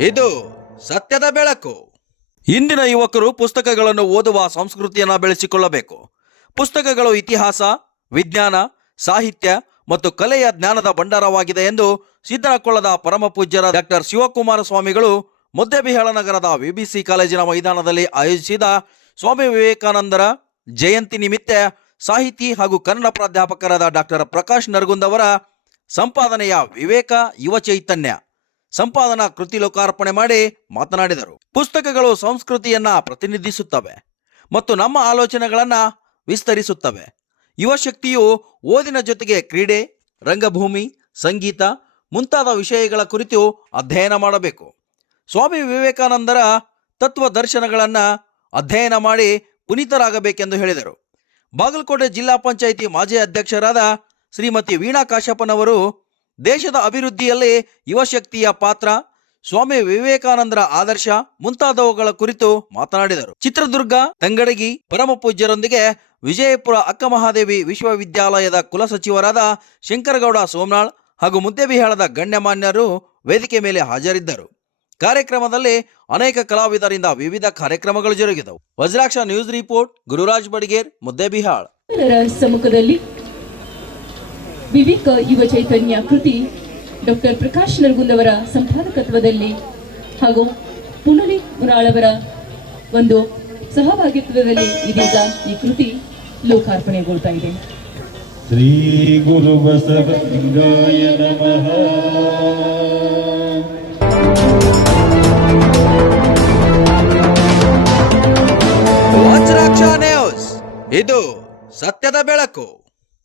ಇದು ಸತ್ಯದ ಬೆಳಕು. ಇಂದಿನ ಯುವಕರು ಪುಸ್ತಕಗಳನ್ನು ಓದುವ ಸಂಸ್ಕೃತಿಯನ್ನು ಬೆಳೆಸಿಕೊಳ್ಳಬೇಕು. ಪುಸ್ತಕಗಳು ಇತಿಹಾಸ, ವಿಜ್ಞಾನ, ಸಾಹಿತ್ಯ ಮತ್ತು ಕಲೆಯ ಜ್ಞಾನದ ಭಂಡಾರವಾಗಿದೆ ಎಂದು ಸಿದ್ದನಕೊಳ್ಳದ ಪರಮ ಪೂಜ್ಯರ ಡಾಕ್ಟರ್ ಶಿವಕುಮಾರ ಸ್ವಾಮಿಗಳು ಮುದ್ದೆಬಿಹಾಳ ನಗರದ ವಿಬಿಸಿ ಕಾಲೇಜಿನ ಮೈದಾನದಲ್ಲಿ ಆಯೋಜಿಸಿದ ಸ್ವಾಮಿ ವಿವೇಕಾನಂದರ ಜಯಂತಿ ನಿಮಿತ್ತ ಸಾಹಿತಿ ಹಾಗೂ ಕನ್ನಡ ಪ್ರಾಧ್ಯಾಪಕರಾದ ಡಾಕ್ಟರ್ ಪ್ರಕಾಶ್ ನರಗುಂದ್ ಅವರ ಸಂಪಾದನೆಯ ವಿವೇಕ ಯುವ ಚೈತನ್ಯ. ಸಂಪಾದನಾ ಕೃತಿ ಲೋಕಾರ್ಪಣೆ ಮಾಡಿ ಮಾತನಾಡಿದರು. ಪುಸ್ತಕಗಳು ಸಂಸ್ಕೃತಿಯನ್ನ ಪ್ರತಿನಿಧಿಸುತ್ತವೆ ಮತ್ತು ನಮ್ಮ ಆಲೋಚನೆಗಳನ್ನ ವಿಸ್ತರಿಸುತ್ತವೆ. ಯುವ ಶಕ್ತಿಯು ಓದಿನ ಜೊತೆಗೆ ಕ್ರೀಡೆ, ರಂಗಭೂಮಿ, ಸಂಗೀತ ಮುಂತಾದ ವಿಷಯಗಳ ಕುರಿತು ಅಧ್ಯಯನ ಮಾಡಬೇಕು. ಸ್ವಾಮಿ ವಿವೇಕಾನಂದರ ತತ್ವ ದರ್ಶನಗಳನ್ನು ಅಧ್ಯಯನ ಮಾಡಿ ಪುನೀತರಾಗಬೇಕೆಂದು ಹೇಳಿದರು. ಬಾಗಲಕೋಟೆ ಜಿಲ್ಲಾ ಪಂಚಾಯಿತಿ ಮಾಜಿ ಅಧ್ಯಕ್ಷರಾದ ಶ್ರೀಮತಿ ವೀಣಾ ಕಾಶಪ್ಪನವರು ದೇಶದ ಅಭಿವೃದ್ಧಿಯಲ್ಲಿ ಯುವಶಕ್ತಿಯ ಪಾತ್ರ, ಸ್ವಾಮಿ ವಿವೇಕಾನಂದರ ಆದರ್ಶ ಮುಂತಾದವುಗಳ ಕುರಿತು ಮಾತನಾಡಿದರು. ಚಿತ್ರದುರ್ಗ, ತಂಗಡಗಿ, ಪರಮ ಪೂಜ್ಯರೊಂದಿಗೆ ವಿಜಯಪುರ ಅಕ್ಕಮಹಾದೇವಿ ವಿಶ್ವವಿದ್ಯಾಲಯದ ಕುಲಸಚಿವರಾದ ಶಂಕರಗೌಡ ಸೋಮನಾಳ್ ಹಾಗೂ ಮುದ್ದೆಬಿಹಾಳದ ಗಣ್ಯಮಾನ್ಯರು ವೇದಿಕೆ ಮೇಲೆ ಹಾಜರಿದ್ದರು. ಕಾರ್ಯಕ್ರಮದಲ್ಲಿ ಅನೇಕ ಕಲಾವಿದರಿಂದ ವಿವಿಧ ಕಾರ್ಯಕ್ರಮಗಳು ಜರುಗಿದವು. Vajraksha news report, Gururaj Badiger, Muddebihal. ಸಮ್ಮುಖದಲ್ಲಿ ವಿವೇಕ ಯುವ ಚೈತನ್ಯ ಕೃತಿ ಡಾಕ್ಟರ್ ಪ್ರಕಾಶ್ ನರಗುಂದವರ ಸಂಪಾದಕತ್ವದಲ್ಲಿ ಹಾಗೂ ಪುನಲಿ ಮುರಾಳವರ ಒಂದು ಸಹಭಾಗಿತ್ವದಲ್ಲಿ ಇದೀಗ ಈ ಕೃತಿ ಲೋಕಾರ್ಪಣೆಗೊಳ್ತಾ ಇದೆ. ಶ್ರೀ ಗುರು ಬಸವಲಿಂಗಾಯ ನಮಃ. ವಜ್ರಾಕ್ಷ ನ್ಯೂಸ್. ಇದು ಸತ್ಯದ ಬೆಳಕು.